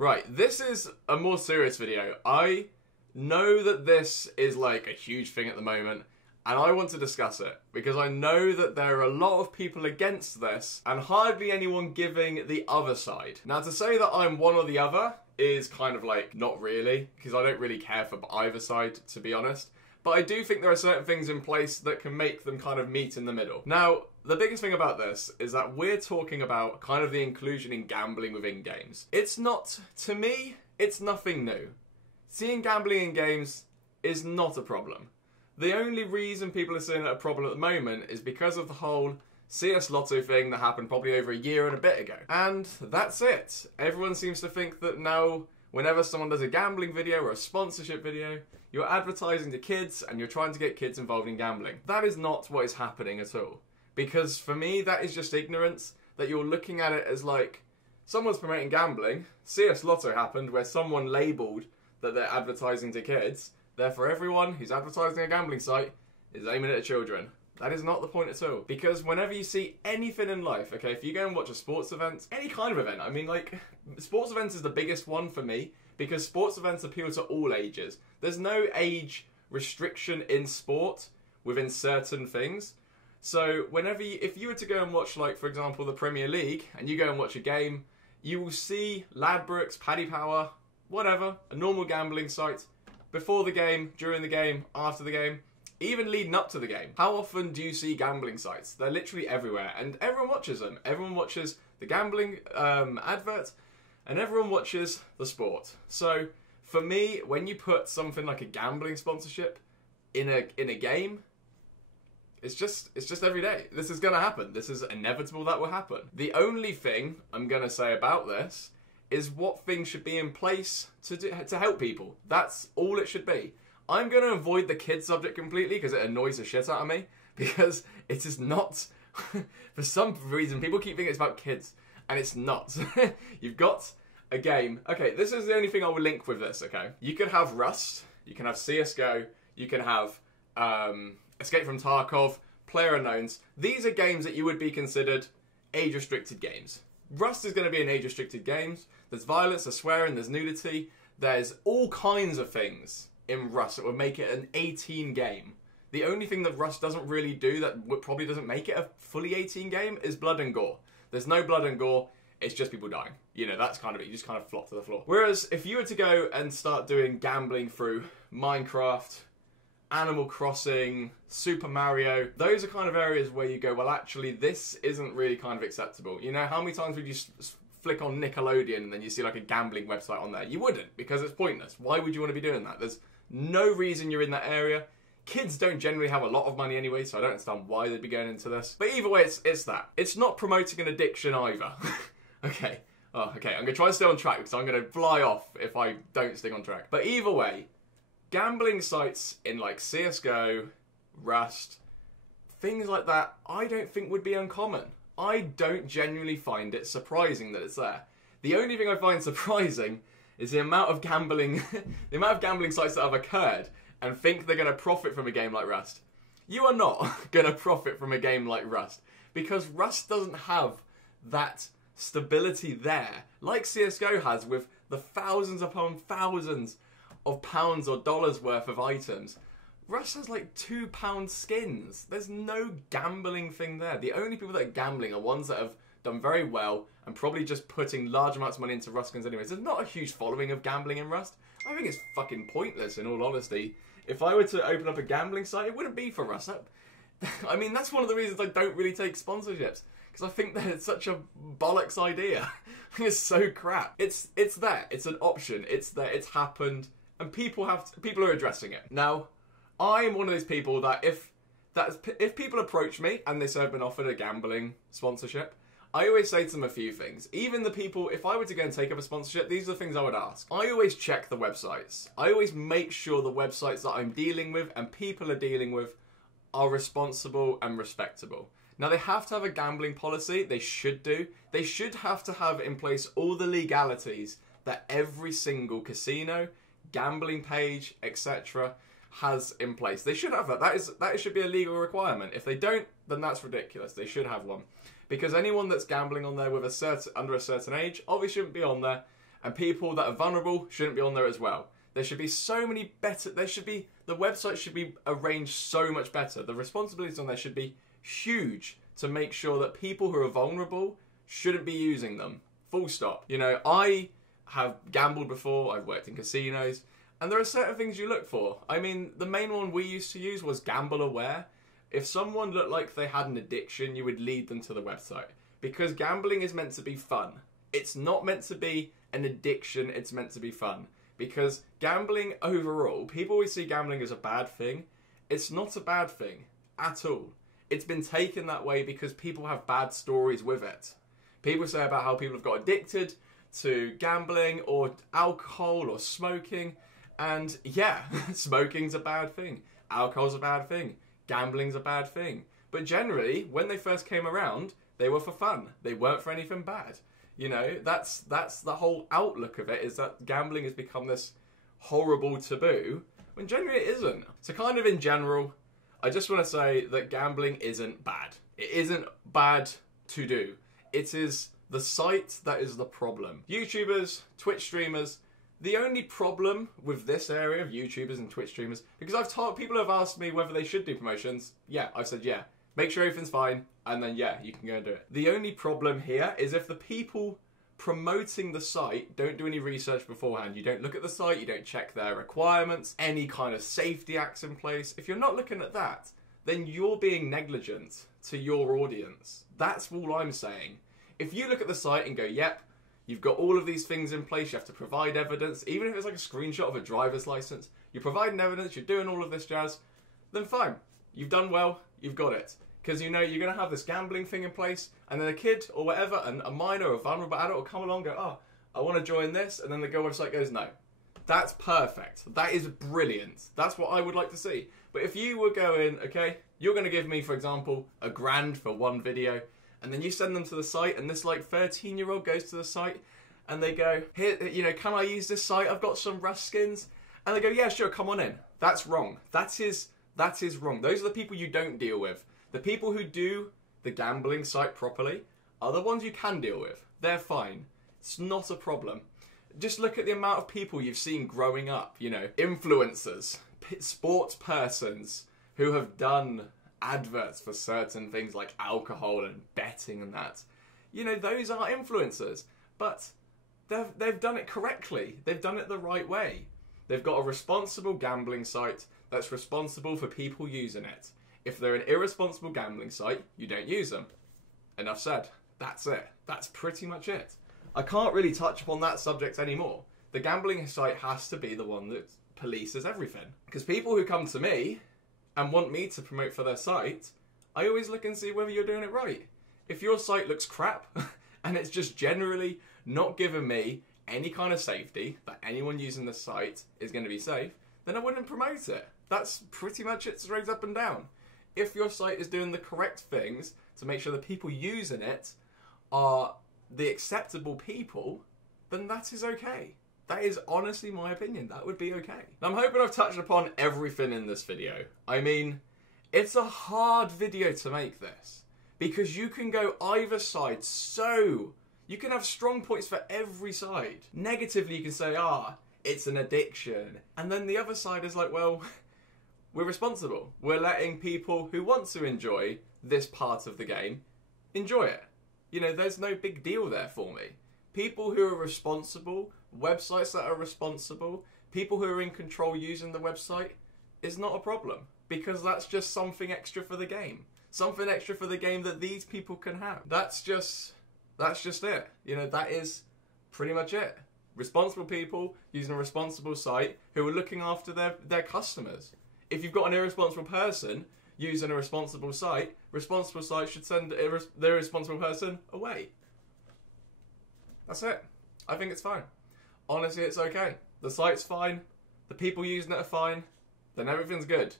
Right, this is a more serious video. I know that this is like a huge thing at the moment, and I want to discuss it because I know that there are a lot of people against this and hardly anyone giving the other side. Now, to say that I'm one or the other is kind of like not really, because I don't really care for either side, to be honest. But I do think there are certain things in place that can make them kind of meet in the middle. Now, the biggest thing about this is that we're talking about kind of the inclusion in gambling within games. It's not, to me, it's nothing new. Seeing gambling in games is not a problem. The only reason people are seeing it a problem at the moment is because of the whole CS Lotto thing that happened probably over a year and a bit ago. And that's it. Everyone seems to think that now, whenever someone does a gambling video or a sponsorship video, you're advertising to kids and you're trying to get kids involved in gambling. That is not what is happening at all. Because for me, that is just ignorance, that you're looking at it as like, someone's promoting gambling. CS Lotto happened where someone labelled that they're advertising to kids. Therefore, everyone who's advertising a gambling site is aiming it at children. That is not the point at all. Because whenever you see anything in life, okay, if you go and watch a sports event, any kind of event, I mean, like, sports events is the biggest one for me, because sports events appeal to all ages. There's no age restriction in sport within certain things. So whenever if you were to go and watch, like, for example, the Premier League, and you go and watch a game, you will see Ladbrokes, Paddy Power, whatever, a normal gambling site, before the game, during the game, after the game, even leading up to the game. How often do you see gambling sites? They're literally everywhere, and everyone watches them. Everyone watches the gambling advert, and everyone watches the sport. So for me, when you put something like a gambling sponsorship in a game, it's just every day. This is gonna happen. This is inevitable that will happen. The only thing I'm gonna say about this is what things should be in place to help people. That's all it should be. I'm going to avoid the kids subject completely because it annoys the shit out of me, because it is not, for some reason, people keep thinking it's about kids, and it's not. You've got a game. Okay, this is the only thing I will link with this, okay? You can have Rust, you can have CSGO, you can have Escape from Tarkov, PlayerUnknowns. These are games that you would be considered age-restricted games. Rust is going to be an age-restricted game. There's violence, there's swearing, there's nudity, there's all kinds of things in Rust that would make it an 18 game. The only thing that Rust doesn't really do that probably doesn't make it a fully 18 game is blood and gore. There's no blood and gore, it's just people dying. You know, that's kind of it, you just kind of flop to the floor. Whereas, if you were to go and start doing gambling through Minecraft, Animal Crossing, Super Mario, those are kind of areas where you go, well, actually, this isn't really kind of acceptable. You know, how many times would you flick on Nickelodeon and then you see like a gambling website on there? You wouldn't, because it's pointless. Why would you want to be doing that? There's no reason you're in that area. Kids don't generally have a lot of money anyway, so I don't understand why they'd be going into this. But either way, it's that. It's not promoting an addiction either. Okay. Oh, okay, I'm going to try and stay on track because I'm going to fly off if I don't stick on track. But either way, gambling sites in like CSGO, Rust, things like that, I don't think would be uncommon. I don't genuinely find it surprising that it's there. The only thing I find surprising is the amount of gambling, the amount of gambling sites that have occurred and think they're going to profit from a game like Rust. You are not going to profit from a game like Rust, because Rust doesn't have that stability there like CSGO has, with the thousands upon thousands of pounds or dollars worth of items. Rust has like £2 skins. There's no gambling thing there. The only people that are gambling are ones that have done very well and probably just putting large amounts of money into Rust skins anyways. There's not a huge following of gambling in Rust. I think it's fucking pointless, in all honesty. If I were to open up a gambling site, it wouldn't be for Rust. I mean, that's one of the reasons I don't really take sponsorships, because I think that it's such a bollocks idea. It's so crap. It's there. It's an option. It's there. It's happened. And people are addressing it. Now, I am one of those people that if people approach me and they say I've been offered a gambling sponsorship, I always say to them a few things. Even the people, if I were to go and take up a sponsorship, these are the things I would ask. I always check the websites. I always make sure the websites that I'm dealing with and people are dealing with are responsible and respectable. Now, they have to have a gambling policy. They should do. They should have to have in place all the legalities that every single casino, gambling page, etc. has in place. They should have that. That should be a legal requirement. If they don't, then that's ridiculous. They should have one. Because anyone that's gambling on there with under a certain age obviously shouldn't be on there. And people that are vulnerable shouldn't be on there as well. There should be so many better, the website should be arranged so much better. The responsibilities on there should be huge to make sure that people who are vulnerable shouldn't be using them. Full stop. You know, I have gambled before, I've worked in casinos, and there are certain things you look for. I mean, the main one we used to use was Gamble Aware. If someone looked like they had an addiction, you would lead them to the website. Because gambling is meant to be fun. It's not meant to be an addiction, it's meant to be fun. Because gambling overall, people always see gambling as a bad thing. It's not a bad thing at all. It's been taken that way because people have bad stories with it. People say about how people have got addicted to gambling or alcohol or smoking. And yeah, smoking's a bad thing. Alcohol's a bad thing. Gambling's a bad thing. But generally, when they first came around, they were for fun. They weren't for anything bad. You know, that's the whole outlook of it, is that gambling has become this horrible taboo, when generally it isn't. So kind of in general, I just want to say that gambling isn't bad. It isn't bad to do. It is the site that is the problem. YouTubers, Twitch streamers, the only problem with this area of YouTubers and Twitch streamers, because I've talked, people have asked me whether they should do promotions. Yeah, I've said yeah. Make sure everything's fine, and then yeah, you can go and do it. The only problem here is if the people promoting the site don't do any research beforehand. You don't look at the site, you don't check their requirements, any kind of safety acts in place. If you're not looking at that, then you're being negligent to your audience. That's all I'm saying. If you look at the site and go, yep, you've got all of these things in place, you have to provide evidence, even if it's like a screenshot of a driver's license, you're providing evidence, you're doing all of this jazz, then fine. You've done well, you've got it. Because you know you're going to have this gambling thing in place, and then a kid or whatever, and a minor or a vulnerable adult will come along and go, oh, I want to join this, and then the website goes, no. That's perfect. That is brilliant. That's what I would like to see. But if you were going, okay, you're going to give me, for example, $1,000 for one video, and then you send them to the site, and this like 13-year-old goes to the site, and they go, here, you know, can I use this site? I've got some Rust skins. And they go, yeah, sure, come on in. That's wrong. That is wrong. Those are the people you don't deal with. The people who do the gambling site properly are the ones you can deal with. They're fine. It's not a problem. Just look at the amount of people you've seen growing up, you know, influencers, sports persons who have done adverts for certain things like alcohol and betting and that. You know, those are influencers, but they've done it correctly. They've done it the right way. They've got a responsible gambling site that's responsible for people using it. If they're an irresponsible gambling site, you don't use them. Enough said. That's it. That's pretty much it. I can't really touch upon that subject anymore. The gambling site has to be the one that polices everything. Because people who come to me and want me to promote for their site, I always look and see whether you're doing it right. If your site looks crap and it's just generally not giving me any kind of safety that anyone using the site is going to be safe, then I wouldn't promote it. That's pretty much it, straight up and down. If your site is doing the correct things to make sure the people using it are the acceptable people, then that is okay. That is honestly my opinion. That would be okay. Now, I'm hoping I've touched upon everything in this video. I mean, it's a hard video to make this, because you can go either side so... You can have strong points for every side. Negatively, you can say, it's an addiction. And then the other side is like, well... We're responsible. We're letting people who want to enjoy this part of the game enjoy it. You know, there's no big deal there for me. People who are responsible, websites that are responsible, people who are in control using the website is not a problem, because that's just something extra for the game. Something extra for the game that these people can have. That's just it. You know, that is pretty much it. Responsible people using a responsible site who are looking after their customers. If you've got an irresponsible person using a responsible site should send their irresponsible person away. That's it. I think it's fine. Honestly, it's okay. The site's fine. The people using it are fine. Then everything's good.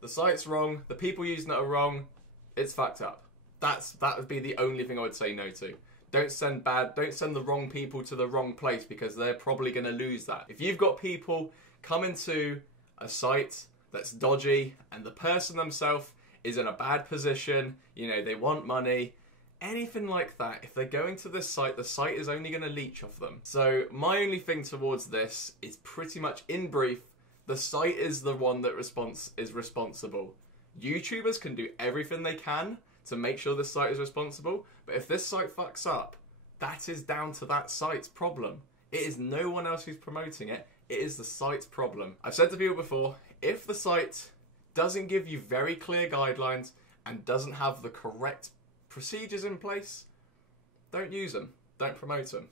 The site's wrong. The people using it are wrong. It's fucked up. That would be the only thing I would say no to. Don't send the wrong people to the wrong place, because they're probably going to lose that. If you've got people coming to a site that's dodgy and the person themselves is in a bad position, you know, they want money, anything like that, if they're going to this site, the site is only going to leech off them. So my only thing towards this is pretty much, in brief, the site is the one that is responsible. YouTubers can do everything they can to make sure this site is responsible, but if this site fucks up, that is down to that site's problem. It is no one else who's promoting it. It is the site's problem. I've said to people before, if the site doesn't give you very clear guidelines and doesn't have the correct procedures in place, don't use them. Don't promote them.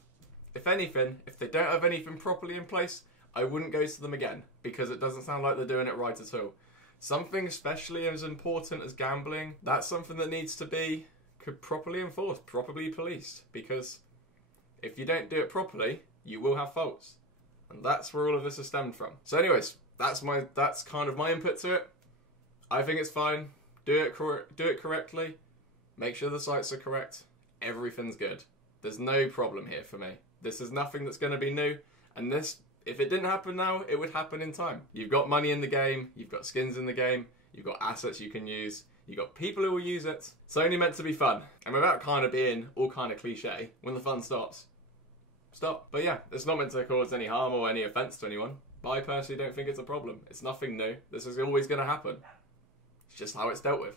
If anything, if they don't have anything properly in place, I wouldn't go to them again, because it doesn't sound like they're doing it right at all. Something especially as important as gambling, that's something that needs to be properly enforced, properly policed, because if you don't do it properly, you will have faults. And that's where all of this is stemmed from. So anyways, that's kind of my input to it. I think it's fine. Do it correctly. Make sure the sites are correct. Everything's good. There's no problem here for me. This is nothing that's going to be new. And this, if it didn't happen now, it would happen in time. You've got money in the game. You've got skins in the game. You've got assets you can use. You've got people who will use it. It's only meant to be fun. And without kind of being all kind of cliche, when the fun stops, stop. But yeah, it's not meant to cause any harm or any offence to anyone. But I personally don't think it's a problem. It's nothing new. This is always going to happen. It's just how it's dealt with.